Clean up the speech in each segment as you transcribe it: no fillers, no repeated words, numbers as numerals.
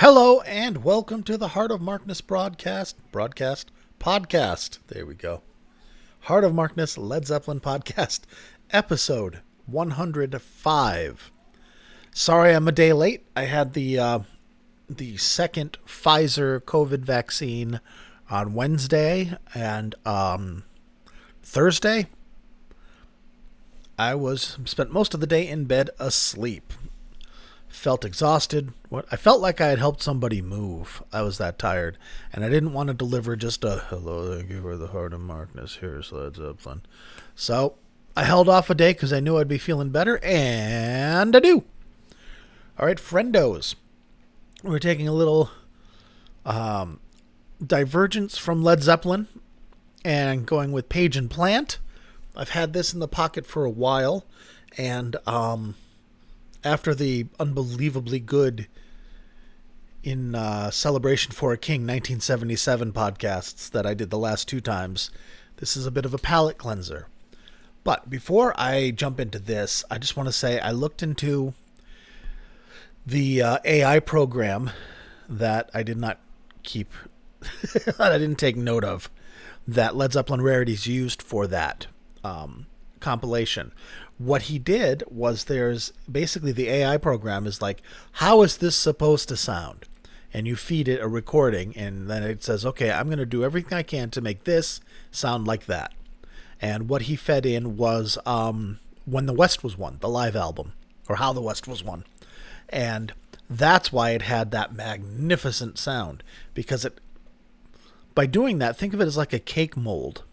Hello and welcome to the Heart of Markness podcast. There we go. Heart of Markness Led Zeppelin podcast, episode 105. Sorry, I'm a day late. I had the second Pfizer COVID vaccine on Wednesday, and Thursday I spent most of the day in bed asleep. Felt exhausted. I felt like I had helped somebody move. I was that tired. And I didn't want to deliver just a hello, thank you for the Heart of Markness. Here's Led Zeppelin. So I held off a day because I knew I'd be feeling better. And I do. All right, friendos. We're taking a little divergence from Led Zeppelin and going with Page and Plant. I've had this in the pocket for a while. And after the unbelievably good in Celebration for a King 1977 podcasts that I did the last two times, this is a bit of a palate cleanser. But before I jump into this, I just want to say I looked into the AI program that I did not keep, that I didn't take note of, that Led Zeppelin Rarities used for that compilation. What he did was there's basically the AI program is like, how is this supposed to sound? And you feed it a recording and then it says, okay, I'm going to do everything I can to make this sound like that. And what he fed in was When the West Was Won, the live album, or How the West Was Won. And that's why it had that magnificent sound, because by doing that, think of it as like a cake mold.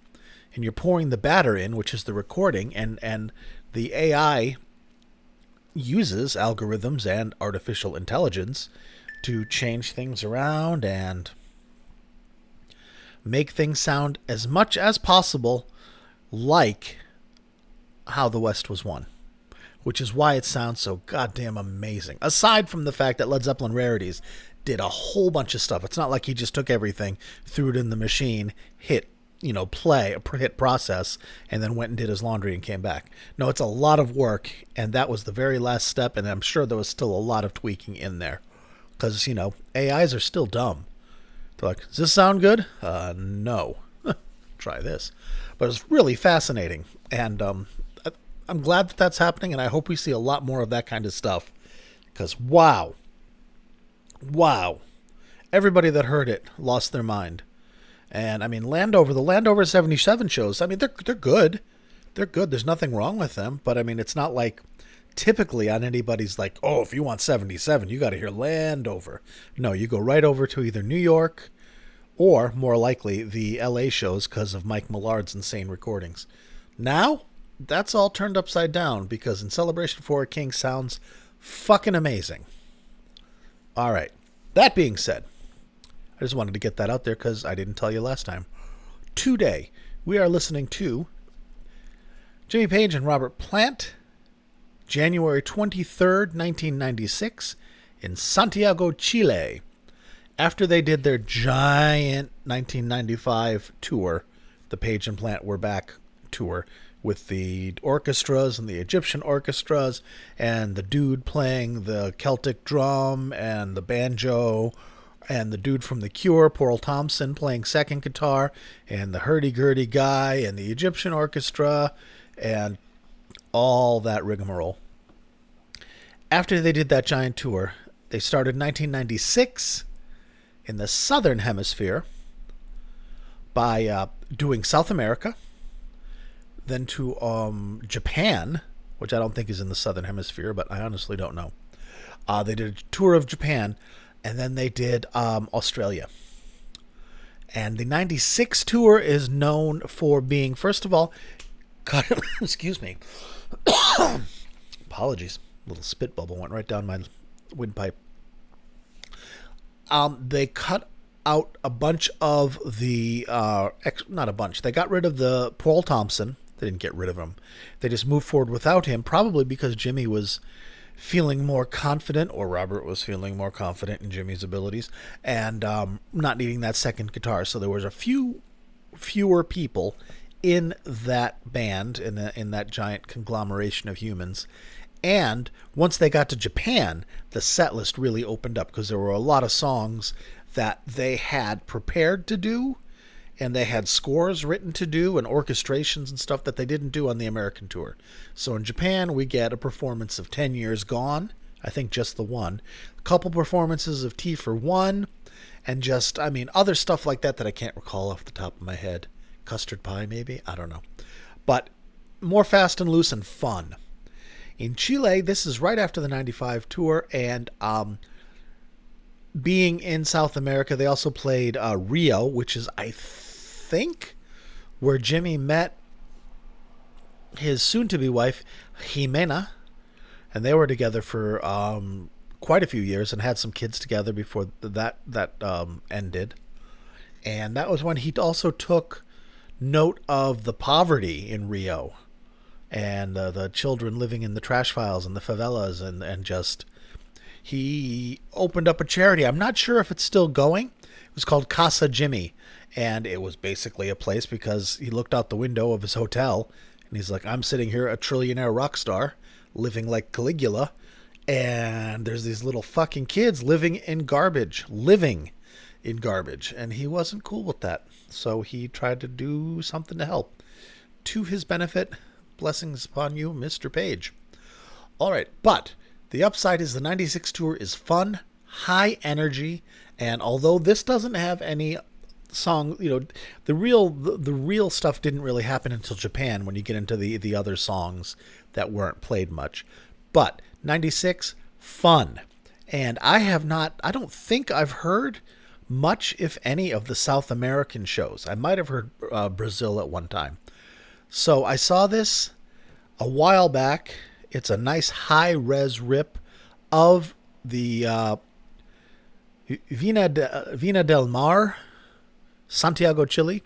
And you're pouring the batter in, which is the recording, and the AI uses algorithms and artificial intelligence to change things around and make things sound as much as possible like How the West Was Won, which is why it sounds so goddamn amazing. Aside from the fact that Led Zeppelin Rarities did a whole bunch of stuff. It's not like he just took everything, threw it in the machine, hit process, and then went and did his laundry and came back. No, it's a lot of work, and that was the very last step, and I'm sure there was still a lot of tweaking in there. Because, AIs are still dumb. They're like, does this sound good? No. Try this. But it's really fascinating, and I'm glad that that's happening, and I hope we see a lot more of that kind of stuff. Because, wow. Everybody that heard it lost their mind. And I mean, the Landover 77 shows, I mean, they're good. They're good. There's nothing wrong with them. But I mean, it's not like typically on anybody's like, oh, if you want 77, you got to hear Landover. No, you go right over to either New York or more likely the LA shows because of Mike Millard's insane recordings. Now, that's all turned upside down because In Celebration for a King sounds fucking amazing. All right. That being said, I just wanted to get that out there because I didn't tell you last time. Today, we are listening to Jimmy Page and Robert Plant, January 23rd, 1996, in Santiago, Chile. After they did their giant 1995 tour, the Page and Plant Were Back tour, with the orchestras and the Egyptian orchestras, and the dude playing the Celtic drum and the banjo, and the dude from The Cure, Paul Thompson, playing second guitar, and the hurdy-gurdy guy, and the Egyptian orchestra, and all that rigmarole. After they did that giant tour, they started 1996 in the Southern Hemisphere by doing South America, then to Japan, which I don't think is in the Southern Hemisphere, but I honestly don't know. They did a tour of Japan, and then they did Australia. And the 96 tour is known for being, first of all, excuse me. Apologies. A little spit bubble went right down my windpipe. They cut out a bunch of the, not a bunch, they got rid of the Paul Thompson. They didn't get rid of him. They just moved forward without him, probably because Jimmy was feeling more confident, or Robert was feeling more confident in Jimmy's abilities, and not needing that second guitar. So there was a fewer people in that band, in that giant conglomeration of humans, And once they got to Japan, the set list really opened up because there were a lot of songs that they had prepared to do, and they had scores written to do and orchestrations and stuff that they didn't do on the American tour. So in Japan, we get a performance of 10 Years Gone, I think just the one, a couple performances of Tea for One, and just, I mean, other stuff like that that I can't recall off the top of my head. Custard Pie, maybe? I don't know. But more fast and loose and fun. In Chile, this is right after the 95 tour, and being in South America, they also played Rio, which is, I think, where Jimmy met his soon-to-be wife, Jimena, and they were together for quite a few years and had some kids together before that ended. And that was when he also took note of the poverty in Rio and the children living in the trash files and the favelas, and just he opened up a charity. I'm not sure if it's still going. It was called Casa Jimmy, and it was basically a place because he looked out the window of his hotel and he's like, I'm sitting here, a trillionaire rock star, living like Caligula, and there's these little fucking kids living in garbage, and he wasn't cool with that. So he tried to do something to help. To his benefit, blessings upon you, Mr. Page. All right, but the upside is the 96 tour is fun, high energy, and although this doesn't have any song, the real stuff didn't really happen until Japan when you get into the other songs that weren't played much. But 96, fun. And I don't think I've heard much, if any, of the South American shows. I might have heard Brazil at one time. So I saw this a while back. It's a nice high-res rip of the Vina del Mar, Santiago, Chile,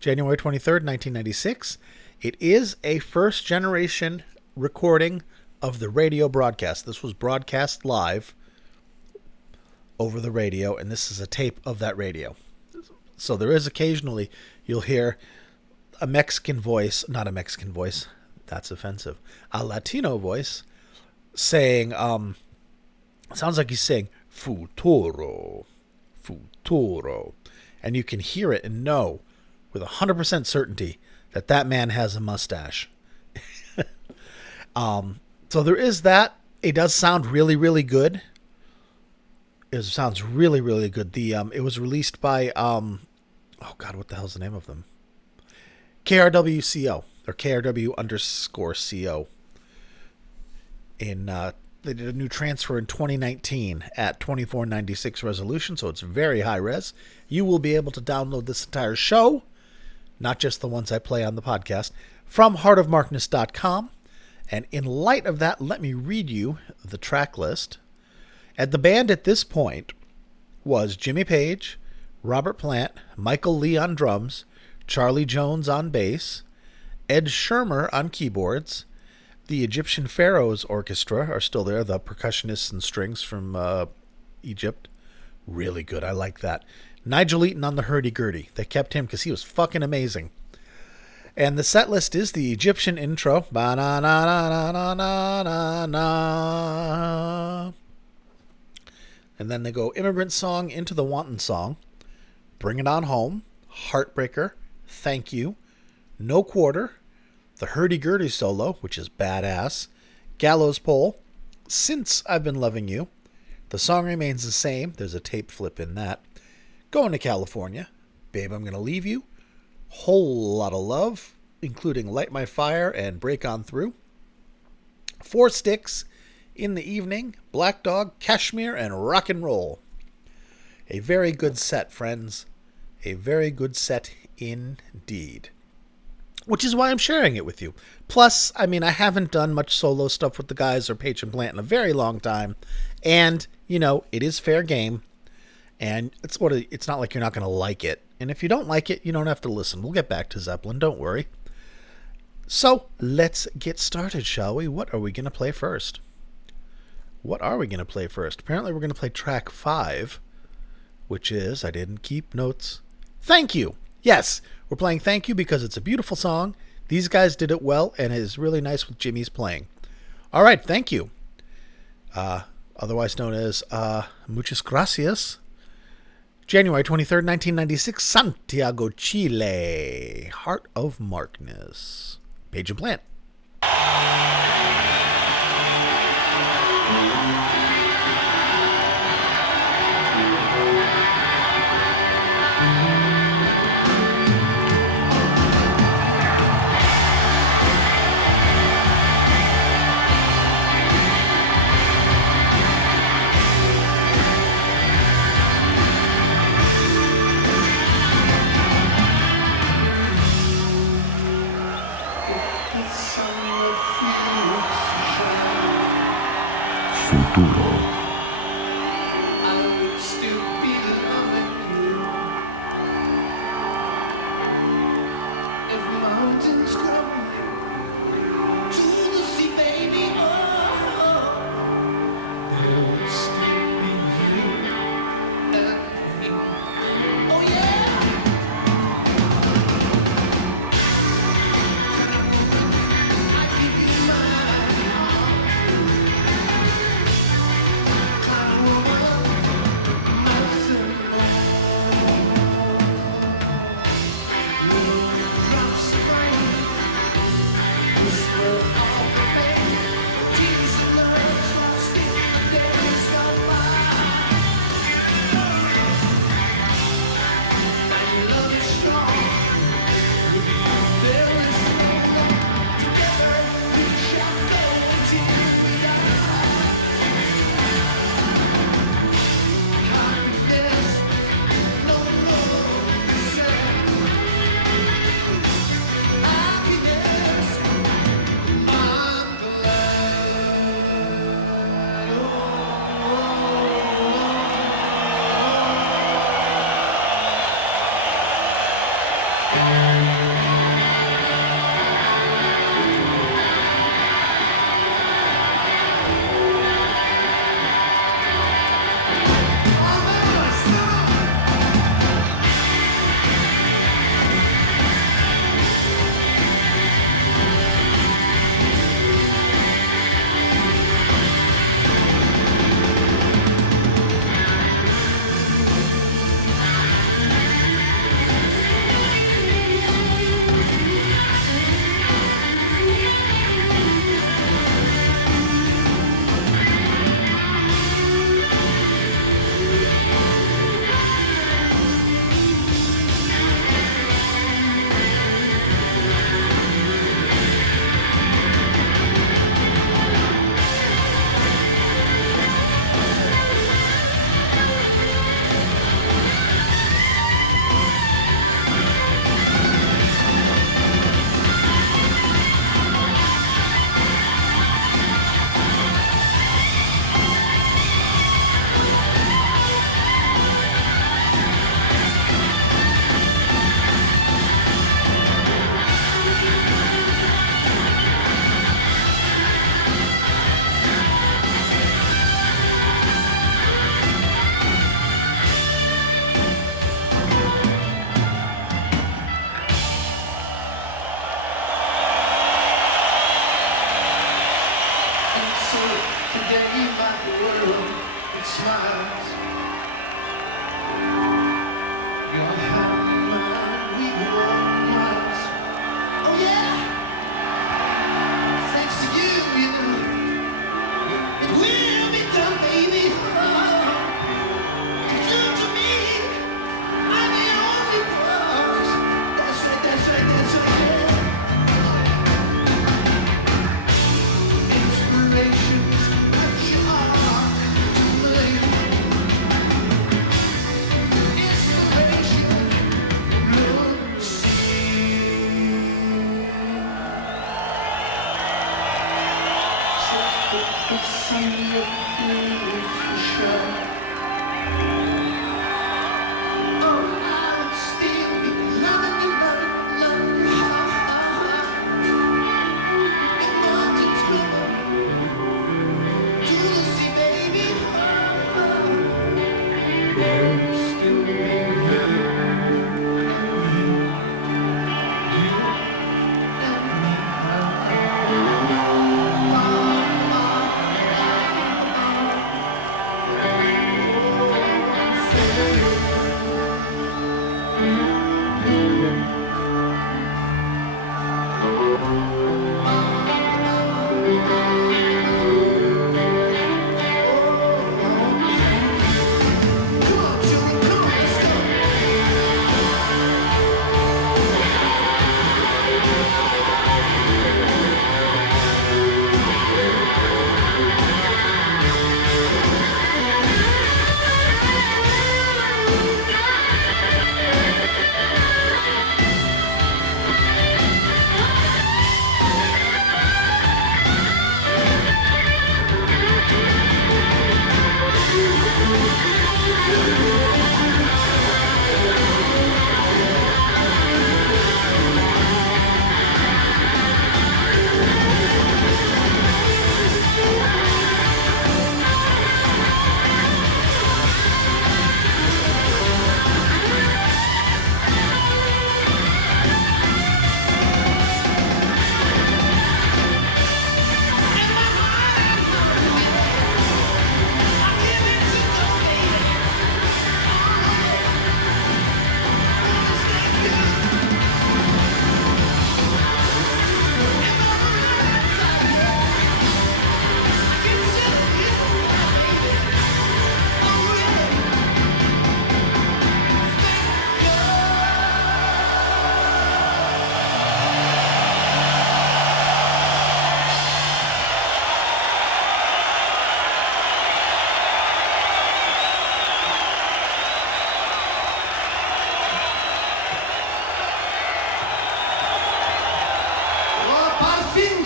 January 23rd, 1996. It is a first-generation recording of the radio broadcast. This was broadcast live over the radio, and this is a tape of that radio. So there is occasionally, you'll hear a Mexican voice, not a Mexican voice, that's offensive, a Latino voice saying, sounds like he's saying, futuro, futuro. And you can hear it and know with 100% certainty that that man has a mustache. So there is that. It does sound really, really good. It sounds really, really good. It was released by, oh God, what the hell's the name of them? KRWCO, or KRW_CO. They did a new transfer in 2019 at 2496 resolution, so it's very high res. You will be able to download this entire show, not just the ones I play on the podcast, from heartofmarkness.com. And in light of that, let me read you the track list. And the band at this point was Jimmy Page, Robert Plant, Michael Lee on drums, Charlie Jones on bass, Ed Shermer on keyboards. The Egyptian Pharaohs Orchestra are still there, the percussionists and strings from Egypt. Really good, I like that. Nigel Eaton on the hurdy-gurdy. They kept him because he was fucking amazing. And the set list is the Egyptian intro. Ba-na-na-na-na-na-na-na. And then they go Immigrant Song, Into the Wanton Song, Bring It On Home, Heartbreaker, Thank You, No Quarter, the hurdy-gurdy solo, which is badass, Gallows Pole, Since I've Been Loving You, the song remains the same, there's a tape flip in that, Going to California, Babe I'm Gonna Leave You, Whole Lot of Love, including Light My Fire and Break On Through, Four Sticks, In the Evening, Black Dog, Kashmir, and Rock and Roll. A very good set, friends. A very good set indeed. Which is why I'm sharing it with you. Plus, I mean, I haven't done much solo stuff with the guys or Page and Plant in a very long time. And, it is fair game. And it's not like you're not going to like it. And if you don't like it, you don't have to listen. We'll get back to Zeppelin, don't worry. So, let's get started, shall we? What are we going to play first? Apparently we're going to play track 5, which is, I didn't keep notes, Thank You. Yes, we're playing Thank You because it's a beautiful song. These guys did it well, and it is really nice with Jimmy's playing. All right, thank you. Otherwise known as Muchas Gracias. January 23rd, 1996, Santiago, Chile. Heart of Markness. Page and Plant.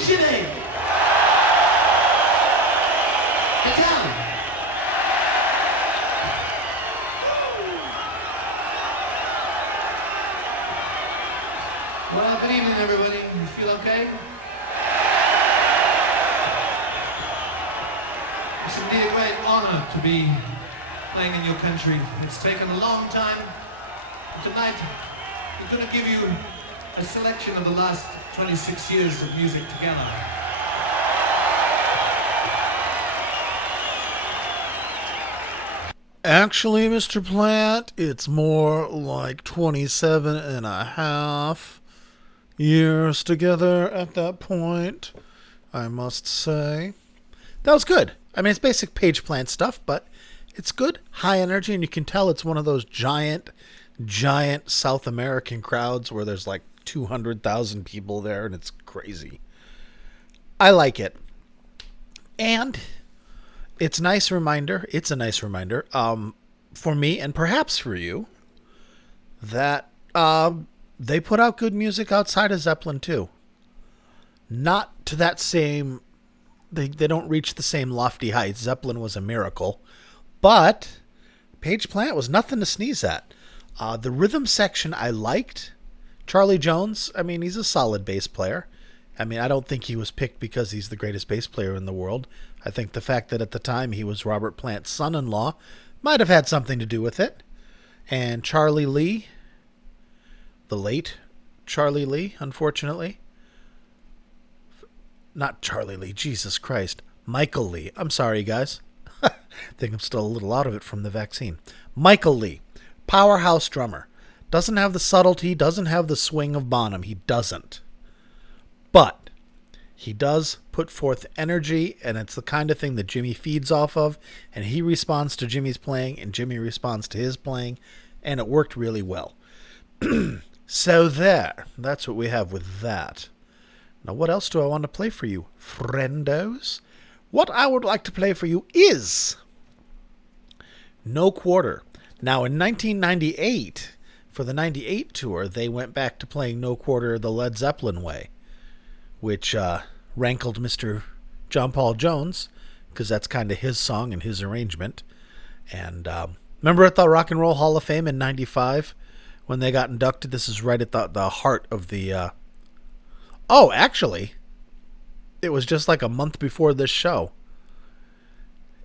Chile. Italian. Well, good evening, everybody. You feel okay? It's indeed a great honor to be playing in your country. It's taken a long time. Tonight, we're going to give you a selection of the last 26 years of music together. Actually, Mr. Plant, it's more like 27 and a half years together at that point, I must say. That was good. I mean, it's basic Page Plant stuff, but it's good, high energy, and you can tell it's one of those giant South American crowds where there's like 200,000 people there, and it's crazy. I like it. And it's a nice reminder for me and perhaps for you that they put out good music outside of Zeppelin too. Not to that same, they don't reach the same lofty heights. Zeppelin was a miracle, but Page Plant was nothing to sneeze at. The rhythm section I liked. Charlie Jones, I mean, he's a solid bass player. I mean, I don't think he was picked because he's the greatest bass player in the world. I think the fact that at the time he was Robert Plant's son-in-law might have had something to do with it. And Charlie Lee, the late Charlie Lee, unfortunately. Not Charlie Lee, Jesus Christ. Michael Lee. I'm sorry, guys. I think I'm still a little out of it from the vaccine. Michael Lee, powerhouse drummer. Doesn't have the subtlety, doesn't have the swing of Bonham. He doesn't. But he does put forth energy, and it's the kind of thing that Jimmy feeds off of, and he responds to Jimmy's playing, and Jimmy responds to his playing, and it worked really well. So that's what we have with that. Now, what else do I want to play for you, friendos? What I would like to play for you is No Quarter. Now, in 1998, for the 98 tour, they went back to playing No Quarter the Led Zeppelin way, which rankled Mr. John Paul Jones, because that's kind of his song and his arrangement. And remember at the Rock and Roll Hall of Fame in 95, when they got inducted? This is right at the heart of the... Oh, actually, it was just like a month before this show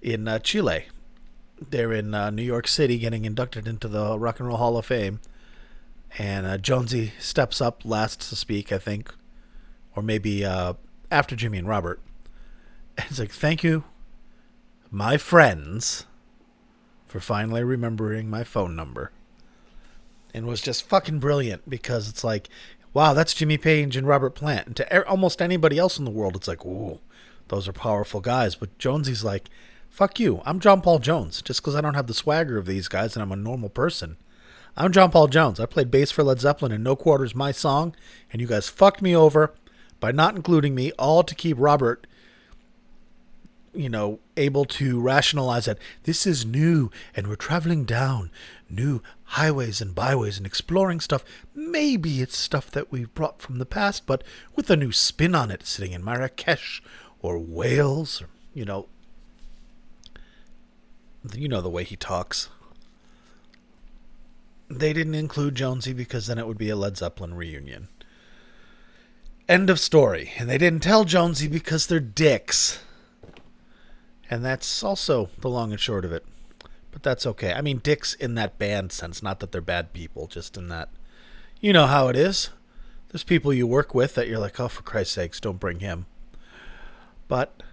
in Chile. They're in New York City getting inducted into the Rock and Roll Hall of Fame. And Jonesy steps up last to speak, I think. Or maybe after Jimmy and Robert. And he's like, thank you, my friends, for finally remembering my phone number. And was just fucking brilliant because it's like, wow, that's Jimmy Page and Robert Plant. And to almost anybody else in the world, it's like, ooh, those are powerful guys. But Jonesy's like, fuck you. I'm John Paul Jones. Just because I don't have the swagger of these guys and I'm a normal person. I'm John Paul Jones. I played bass for Led Zeppelin and No Quarter's my song. And you guys fucked me over by not including me, all to keep Robert, able to rationalize that this is new and we're traveling down new highways and byways and exploring stuff. Maybe it's stuff that we've brought from the past, but with a new spin on it, sitting in Marrakesh or Wales, or, the way he talks. They didn't include Jonesy because then it would be a Led Zeppelin reunion. End of story. And they didn't tell Jonesy because they're dicks. And that's also the long and short of it. But that's okay. I mean, dicks in that band sense, not that they're bad people, just in that, you know how it is. There's people you work with that you're like, oh, for Christ's sakes, don't bring him. But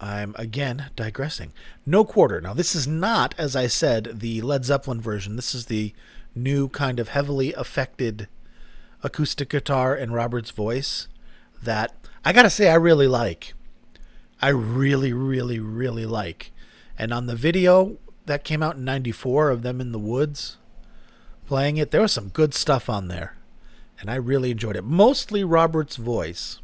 I'm, again, digressing. No Quarter. Now, this is not, as I said, the Led Zeppelin version. This is the new kind of heavily affected acoustic guitar and Robert's voice that, I gotta say, I really like. I really, really, really like. And on the video that came out in 94 of them in the woods playing it, there was some good stuff on there. And I really enjoyed it. Mostly Robert's voice.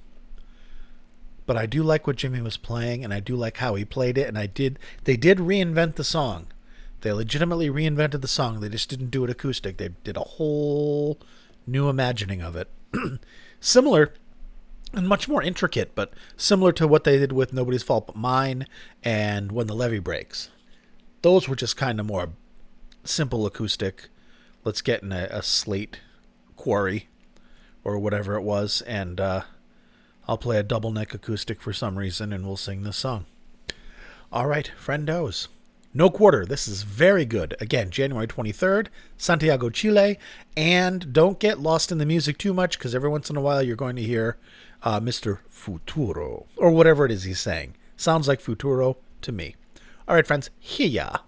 But I do like what Jimmy was playing, and I do like how he played it, and they did reinvent the song. They legitimately reinvented the song. They just didn't do it acoustic. They did a whole new imagining of it. Similar and much more intricate, but similar to what they did with Nobody's Fault But Mine and When the Levee Breaks. Those were just kind of more simple acoustic. Let's get in a slate quarry or whatever it was, and I'll play a double neck acoustic for some reason, and we'll sing this song. All right, friendos. No Quarter. This is very good. Again, January 23rd, Santiago, Chile. And don't get lost in the music too much, because every once in a while you're going to hear Mr. Futuro, or whatever it is he's saying. Sounds like Futuro to me. All right, friends, here ya.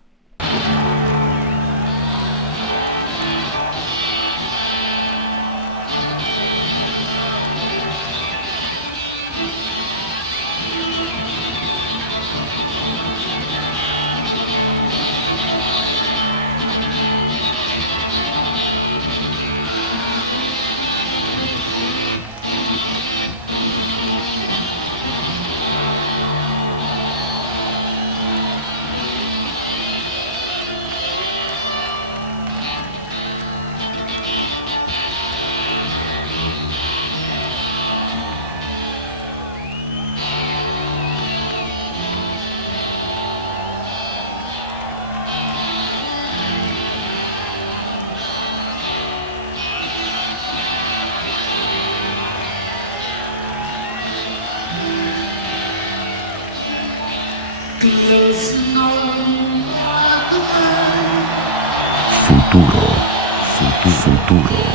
Futuro, futuro.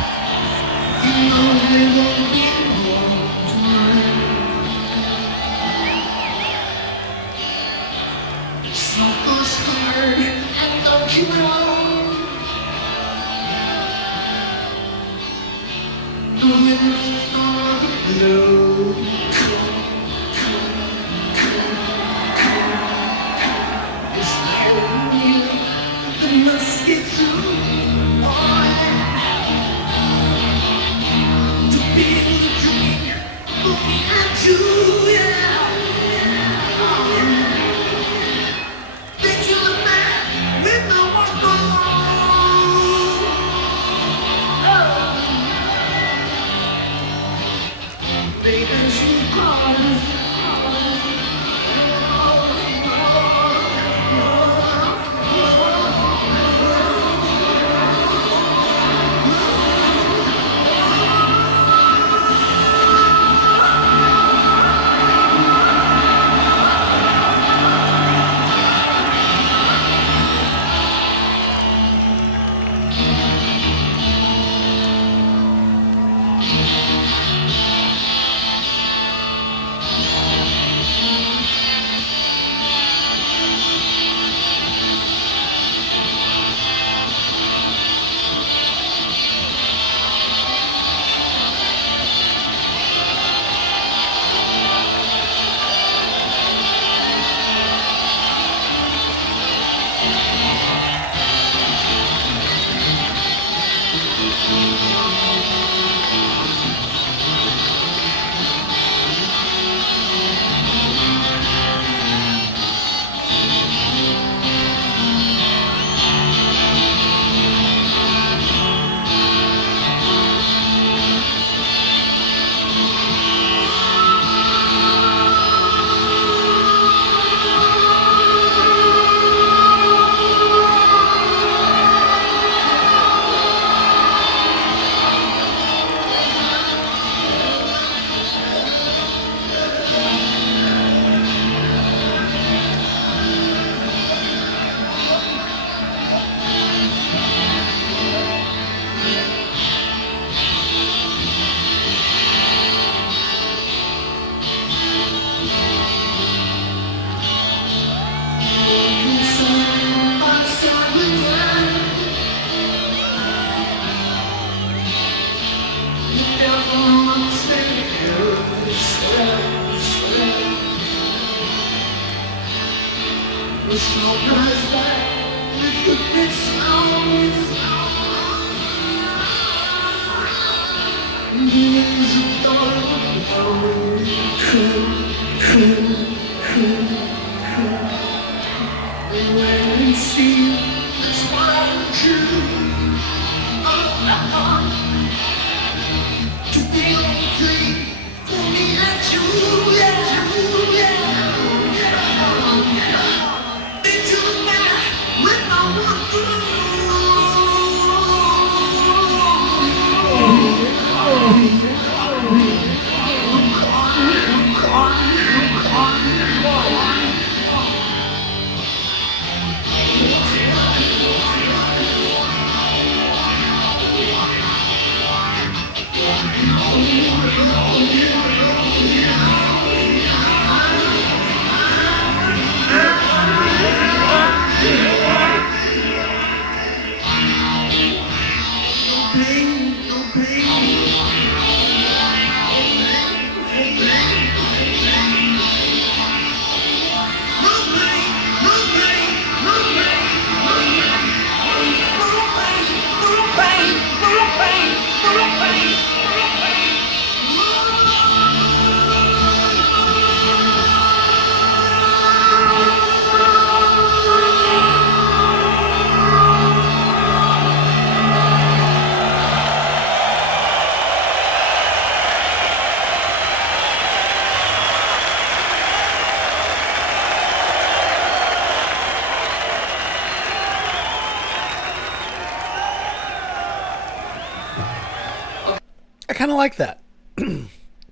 I kind of like that.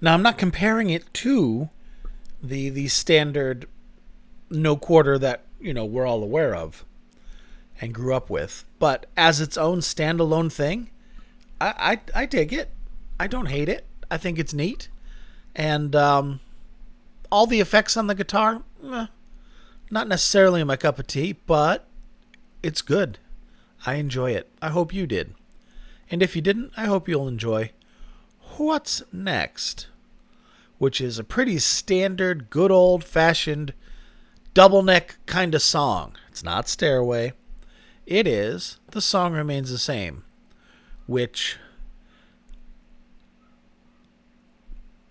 Now, I'm not comparing it to the standard no quarter that we're all aware of and grew up with, but as its own standalone thing, I dig it. I don't hate it. I think it's neat, and all the effects on the guitar, not necessarily my cup of tea, but it's good. I enjoy it. I hope you did, and if you didn't, I hope you'll enjoy What's Next, which is a pretty standard, good old-fashioned double neck kind of song. It's not Stairway. It is The Song Remains the Same, which,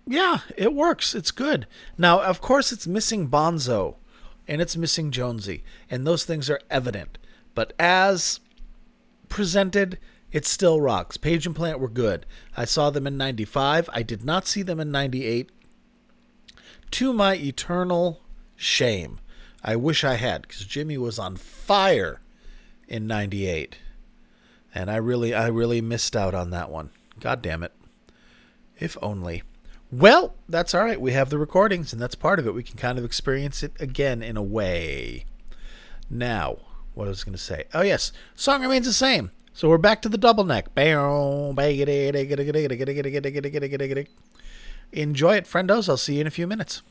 yeah, it works. It's good. Now, of course, it's missing Bonzo, and it's missing Jonesy, and those things are evident. But as presented, it still rocks. Page and Plant were good. I saw them in 95. I did not see them in 98. To my eternal shame. I wish I had, because Jimmy was on fire in 98. And I really missed out on that one. God damn it. If only. Well, that's all right. We have the recordings, and that's part of it. We can kind of experience it again in a way. Now, what was I going to say? Oh, yes. Song remains the same. So we're back to the double neck. Enjoy it, friendos. I'll see you in a few minutes.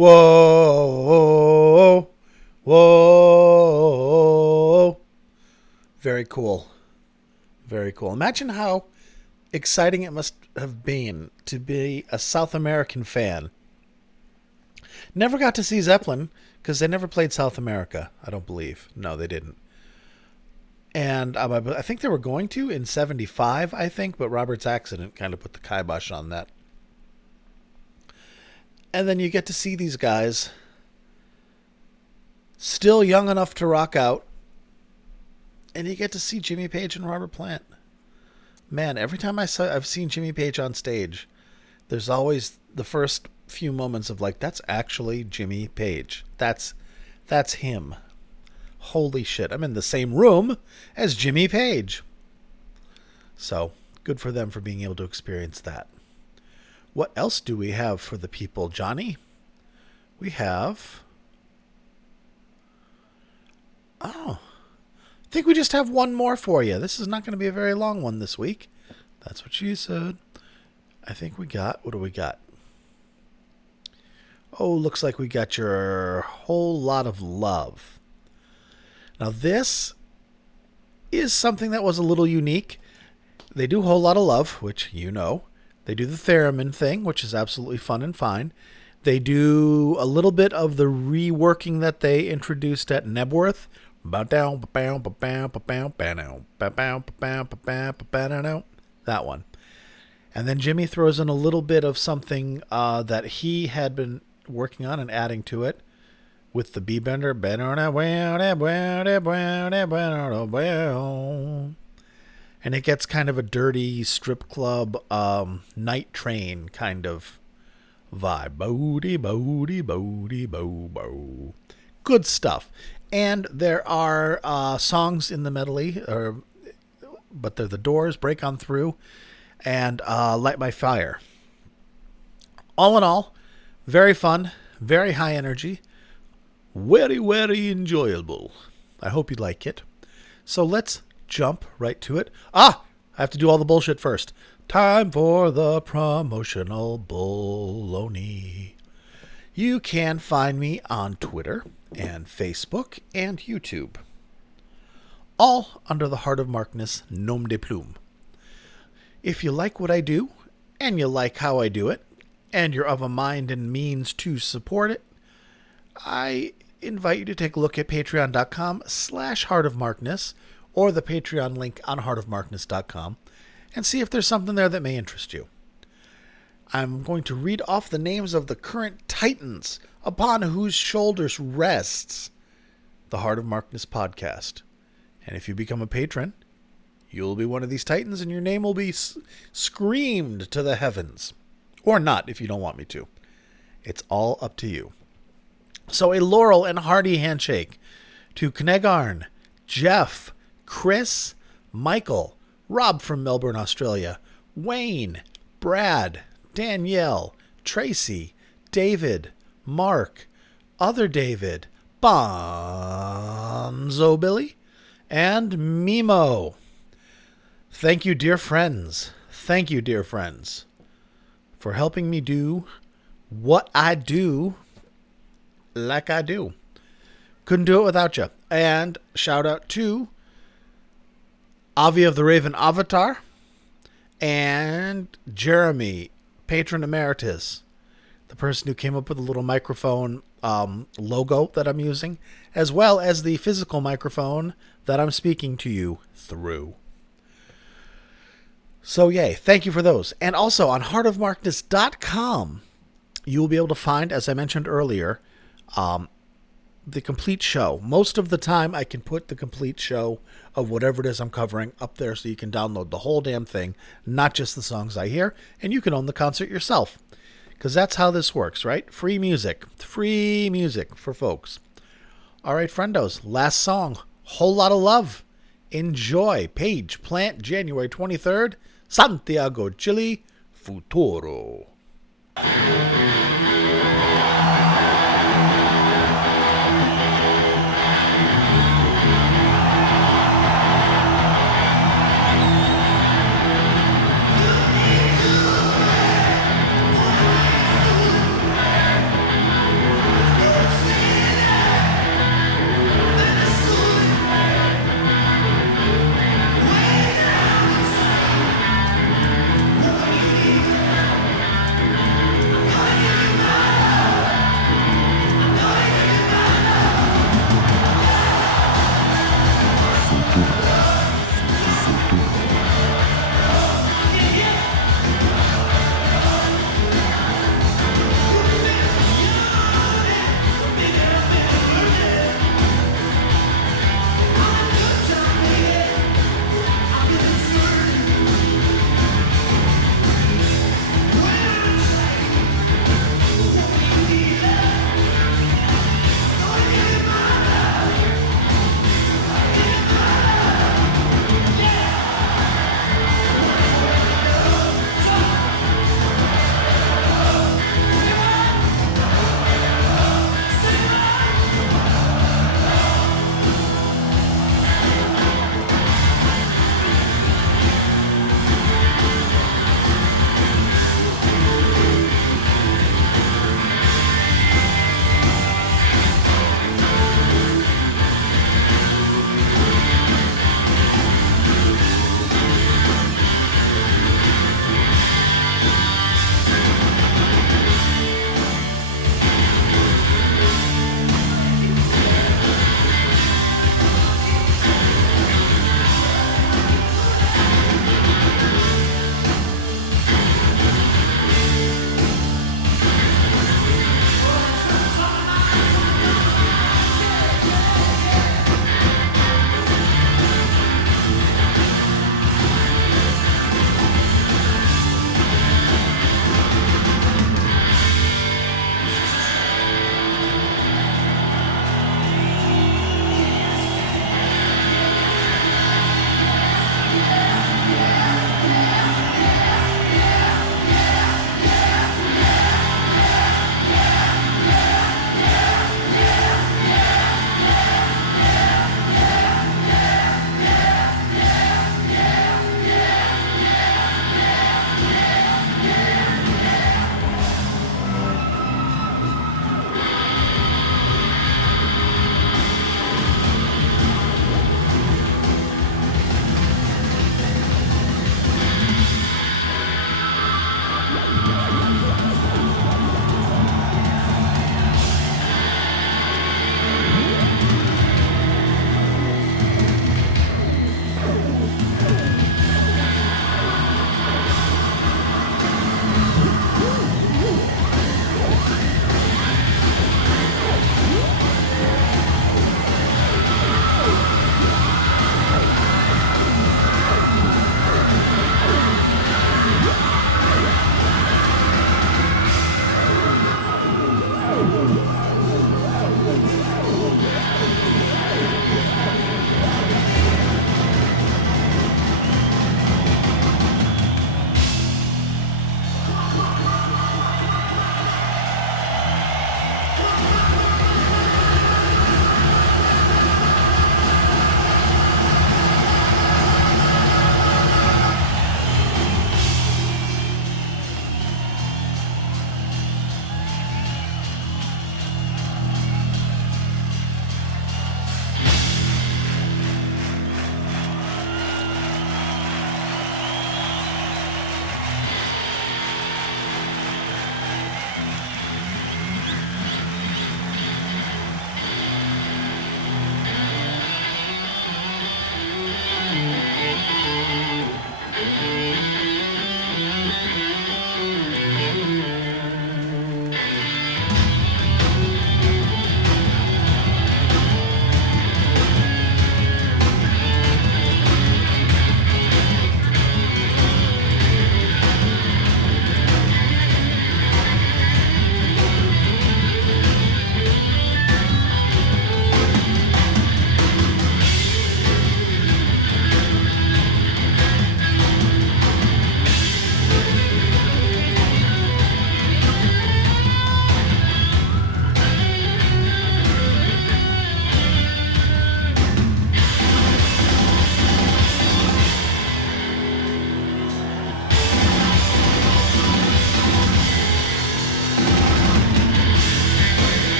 Whoa, whoa. Very cool. Very cool. Imagine how exciting it must have been to be a South American fan. Never got to see Zeppelin because they never played South America, I don't believe. No, they didn't. And I think they were going to in 75, I think, but Robert's accident kind of put the kibosh on that. And then you get to see these guys still young enough to rock out. And you get to see Jimmy Page and Robert Plant. Man, every time I've seen Jimmy Page on stage, there's always the first few moments of like, that's actually Jimmy Page. That's him. Holy shit, I'm in the same room as Jimmy Page. So, good for them for being able to experience that. What else do we have for the people, Johnny? We have... I think we just have one more for you. This is not going to be a very long one this week. That's what she said. I think we got... What do we got? Oh, looks like we got your Whole Lot of Love. Now, this is something that was a little unique. They do Whole Lot of Love, which you know. They do the theremin thing, which is absolutely fun and fine. They do a little bit of the reworking that they introduced at Nebworth. That one. And then Jimmy throws in a little bit of something that he had been working on and adding to it with the B-bender. And it gets kind of a dirty strip club night train kind of vibe. Bodie, bodie, bodie, bo, bo. Good stuff. And there are songs in the medley, but they're The Doors, Break On Through, and Light My Fire. All in all, very fun, very high energy, very, very enjoyable. I hope you like it. So let's jump right to it. I have to do all the bullshit first. Time for the promotional baloney. You can find me on Twitter and Facebook and YouTube. All under the Heart of Markness nom de plume. If you like what I do, and you like how I do it, and you're of a mind and means to support it, I invite you to take a look at patreon.com/heartofmarkness or the Patreon link on heartofmarkness.com and see if there's something there that may interest you. I'm going to read off the names of the current titans upon whose shoulders rests the Heart of Markness podcast. And if you become a patron, you'll be one of these titans and your name will be screamed to the heavens. Or not, if you don't want me to. It's all up to you. So a Laurel and hearty handshake to Knegarn, Jeff, Chris, Michael, Rob from Melbourne, Australia, Wayne, Brad, Danielle, Tracy, David, Mark, Other David, Bonzo Billy, and Mimo. Thank you, dear friends. Thank you, dear friends, for helping me do what I do like I do. Couldn't do it without you. And shout out to Avi of the Raven Avatar and Jeremy, patron emeritus, the person who came up with the little microphone logo that I'm using, as well as the physical microphone that I'm speaking to you through. So yay, thank you for those. And also on heartofmarkness.com, you will be able to find, as I mentioned earlier, the complete show. Most of the time I can put the complete show of whatever it is I'm covering up there so you can download the whole damn thing, not just the songs I hear, and you can own the concert yourself. Because that's how this works, right? Free music for folks. All right, friendos, last song, Whole Lot of Love. Enjoy. Page Plant, January 23rd, Santiago, Chile, Futuro.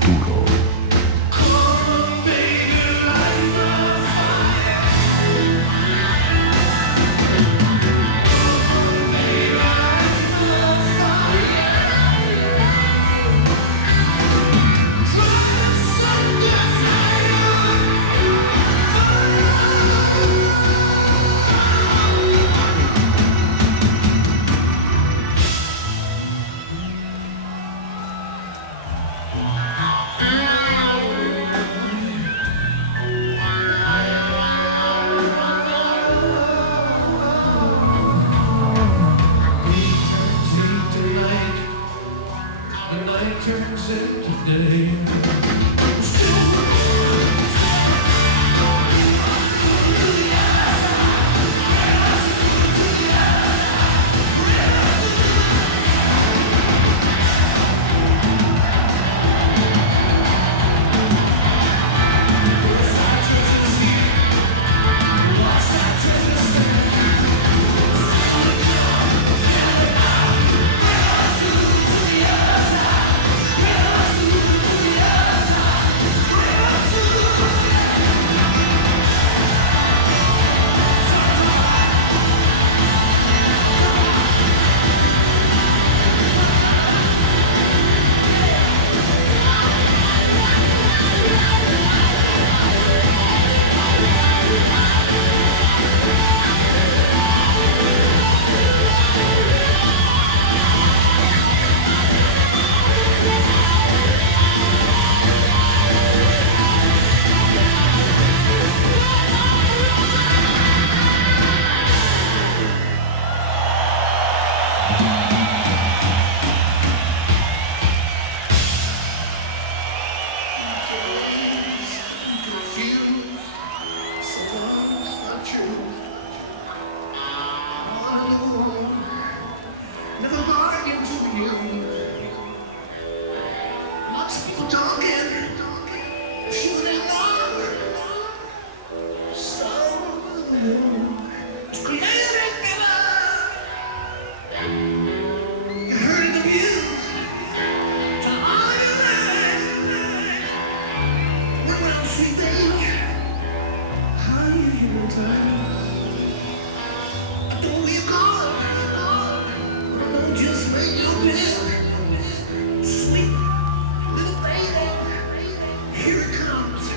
futuro. The night turns into day. Never bargain to you. Lots of people talking, few them wrong. So it's creating you heard the views to all your life. When I see things, how you hear it I don't where you going. Just make your bed, sweet little baby. Here it comes.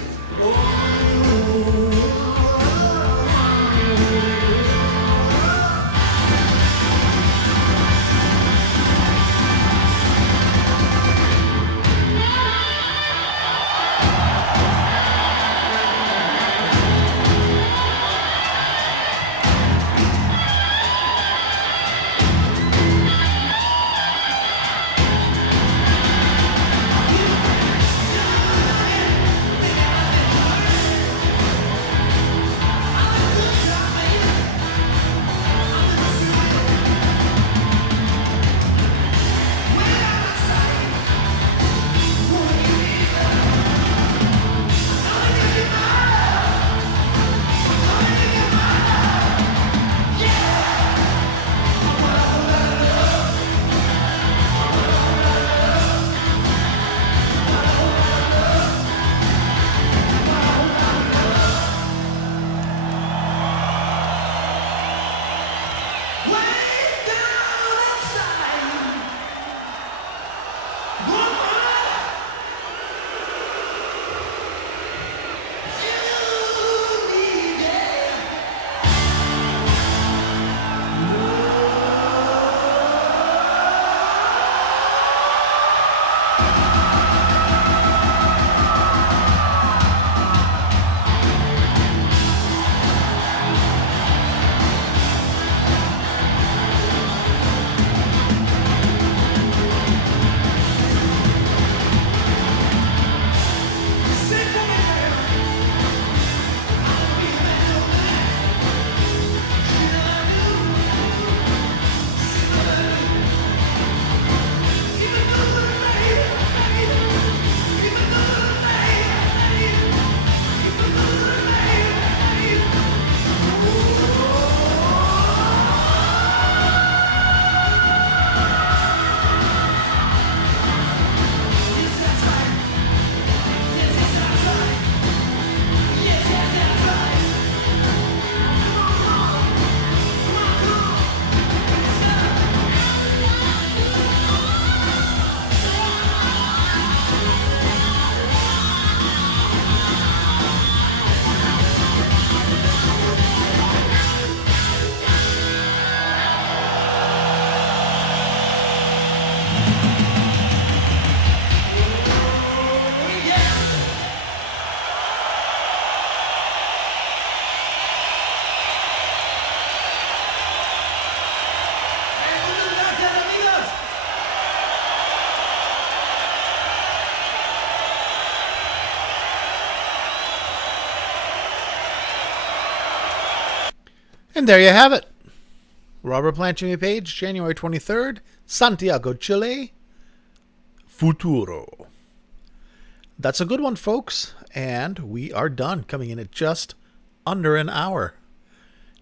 And there you have it. Robert Plant, Jimmy Page, January 23rd, Santiago, Chile. Futuro. That's a good one, folks. And we are done, coming in at just under an hour.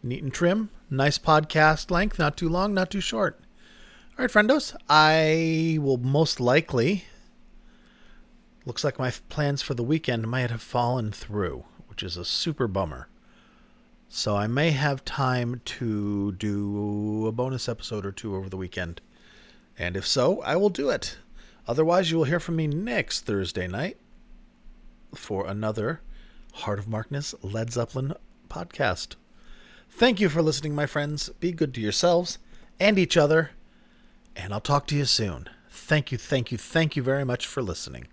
Neat and trim. Nice podcast length. Not too long, not too short. All right, friendos. I will most likely... Looks like my plans for the weekend might have fallen through, which is a super bummer. So I may have time to do a bonus episode or two over the weekend. And if so, I will do it. Otherwise, you will hear from me next Thursday night for another Heart of Markness Led Zeppelin podcast. Thank you for listening, my friends. Be good to yourselves and each other. And I'll talk to you soon. Thank you very much for listening.